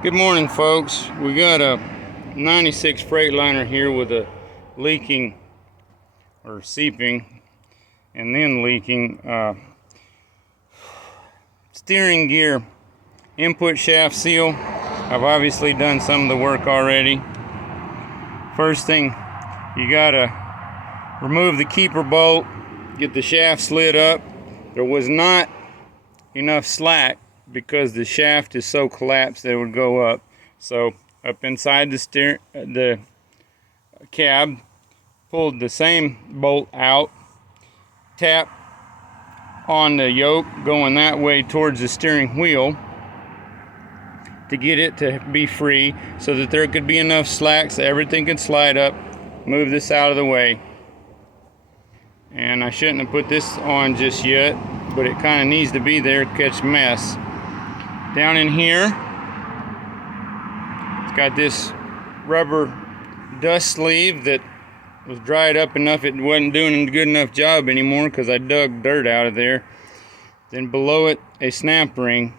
Good morning, folks. We got a 96 Freightliner here with a leaking or seeping and then leaking steering gear input shaft seal. I've obviously done some of the work already. First thing, you gotta remove the keeper bolt, get the shaft slid up. There was not enough slack because the shaft is so collapsed that it would go up. So up inside the cab, pulled the same bolt out, tap on the yoke going that way towards the steering wheel to get it to be free so that there could be enough slack so everything could slide up. Move this out of the way. And I shouldn't have put this on just yet, but it kind of needs to be there to catch mess. Down in here, it's got this rubber dust sleeve that was dried up enough it wasn't doing a good enough job anymore because I dug dirt out of there. Then below it, a snap ring.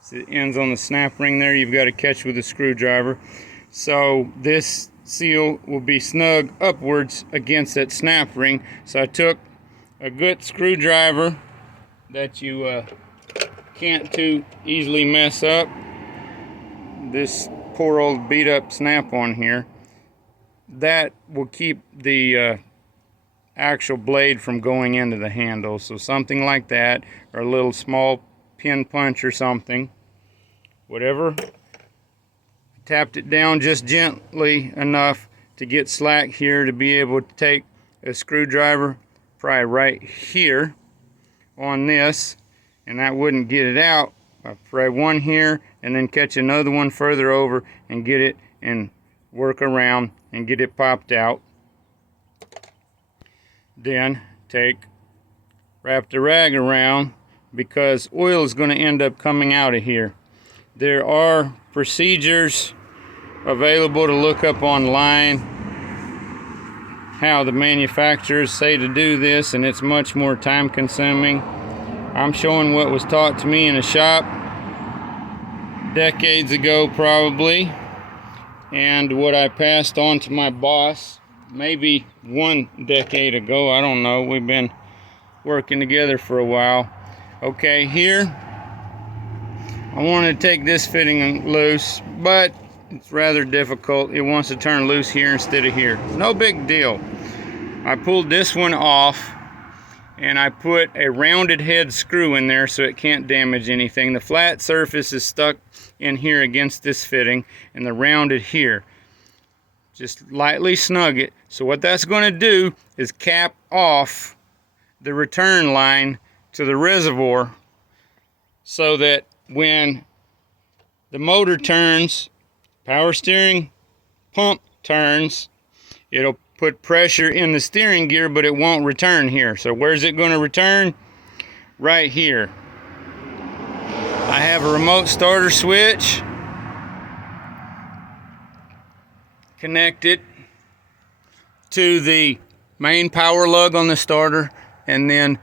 See, it ends on the snap ring there. You've got to catch with a screwdriver. So this seal will be snug upwards against that snap ring. So I took a good screwdriver that you can't too easily mess up. This poor old beat up snap on here. That will keep the actual blade from going into the handle. So something like that, or a little small pin punch or something. Whatever. Tapped it down just gently enough to get slack here to be able to take a screwdriver probably right here on this, and that wouldn't get it out. I pry one here and then catch another one further over and get it and work around and get it popped out. Then wrap the rag around because oil is going to end up coming out of here. There are procedures available to look up online how the manufacturers say to do this, and it's much more time consuming. I'm showing what was taught to me in a shop decades ago probably, and what I passed on to my boss maybe 1 decade ago. I don't know, we've been working together for a while. Okay, here I want to take this fitting loose, but it's rather difficult. It wants to turn loose here instead of here. No big deal. I pulled this one off and I put a rounded head screw in there so it can't damage anything. The flat surface is stuck in here against this fitting and the rounded here. Just lightly snug it. So what that's going to do is cap off the return line to the reservoir so that when the motor turns, power steering pump turns, it'll put pressure in the steering gear, but it won't return here. So where's it going to return? Right here. I have a remote starter switch connected to the main power lug on the starter and then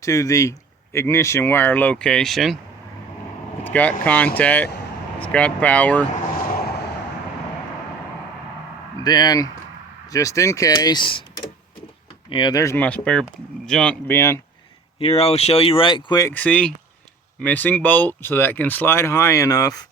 to the ignition wire location. It's got contact, it's got power. Then, just in case, yeah, there's my spare junk bin. Here I'll show you right quick, see? Missing bolt, so that can slide high enough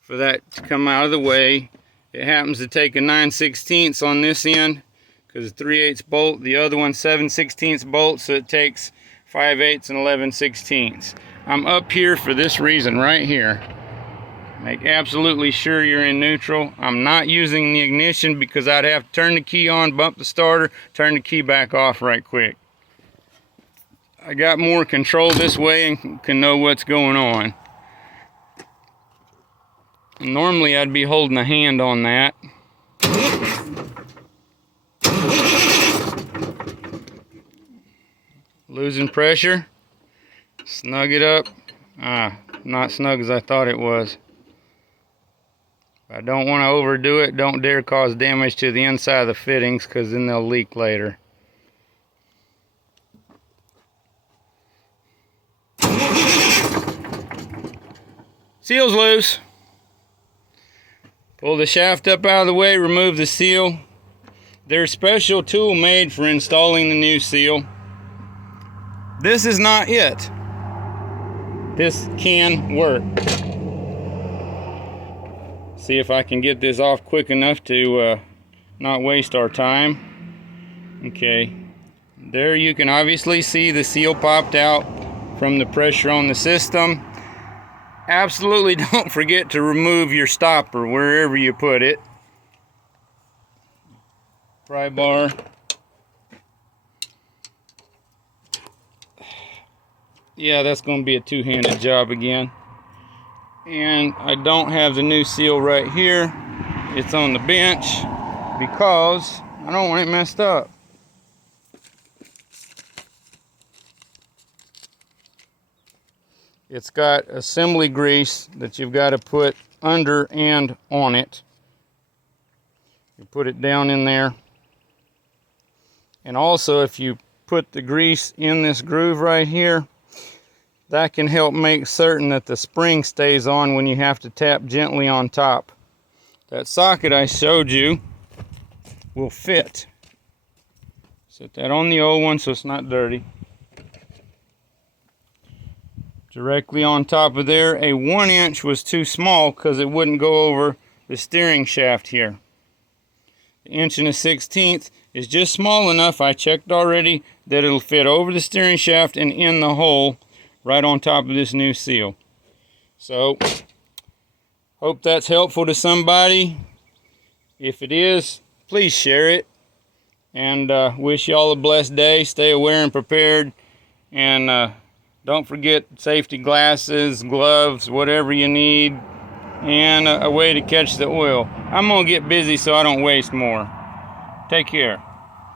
for that to come out of the way. It happens to take a 9/16 on this end, because it's 3/8 bolt. The other one 7/16 bolt, so it takes 5/8 and 11/16. I'm up here for this reason right here. Make absolutely sure you're in neutral. I'm not using the ignition because I'd have to turn the key on, bump the starter, turn the key back off right quick. I got more control this way and can know what's going on. Normally I'd be holding a hand on that. Losing pressure. Snug it up. Not snug as I thought it was. I don't want to overdo it. Don't dare cause damage to the inside of the fittings because then they'll leak later. Seal's loose. Pull the shaft up out of the way, remove the seal. There's a special tool made for installing the new seal. This is not it. This can work. See if I can get this off quick enough to not waste our time. Okay, there you can obviously see the seal popped out from the pressure on the system. Absolutely don't forget to remove your stopper wherever you put it. Pry bar. Yeah, that's going to be a two-handed job again. And I don't have the new seal right here. It's on the bench because I don't want it messed up. It's got assembly grease that you've got to put under and on it. You put it down in there. And also, if you put the grease in this groove right here, that can help make certain that the spring stays on when you have to tap gently on top. That socket I showed you will fit. Set that on the old one so it's not dirty. Directly on top of there, a 1-inch was too small because it wouldn't go over the steering shaft here. The 1 1/16 is just small enough, I checked already, that it'll fit over the steering shaft and in the hole right on top of this new seal. So, hope that's helpful to somebody. If it is, please share it. And wish y'all a blessed day. Stay aware and prepared. And don't forget safety glasses, gloves, whatever you need. And a way to catch the oil. I'm going to get busy so I don't waste more. Take care.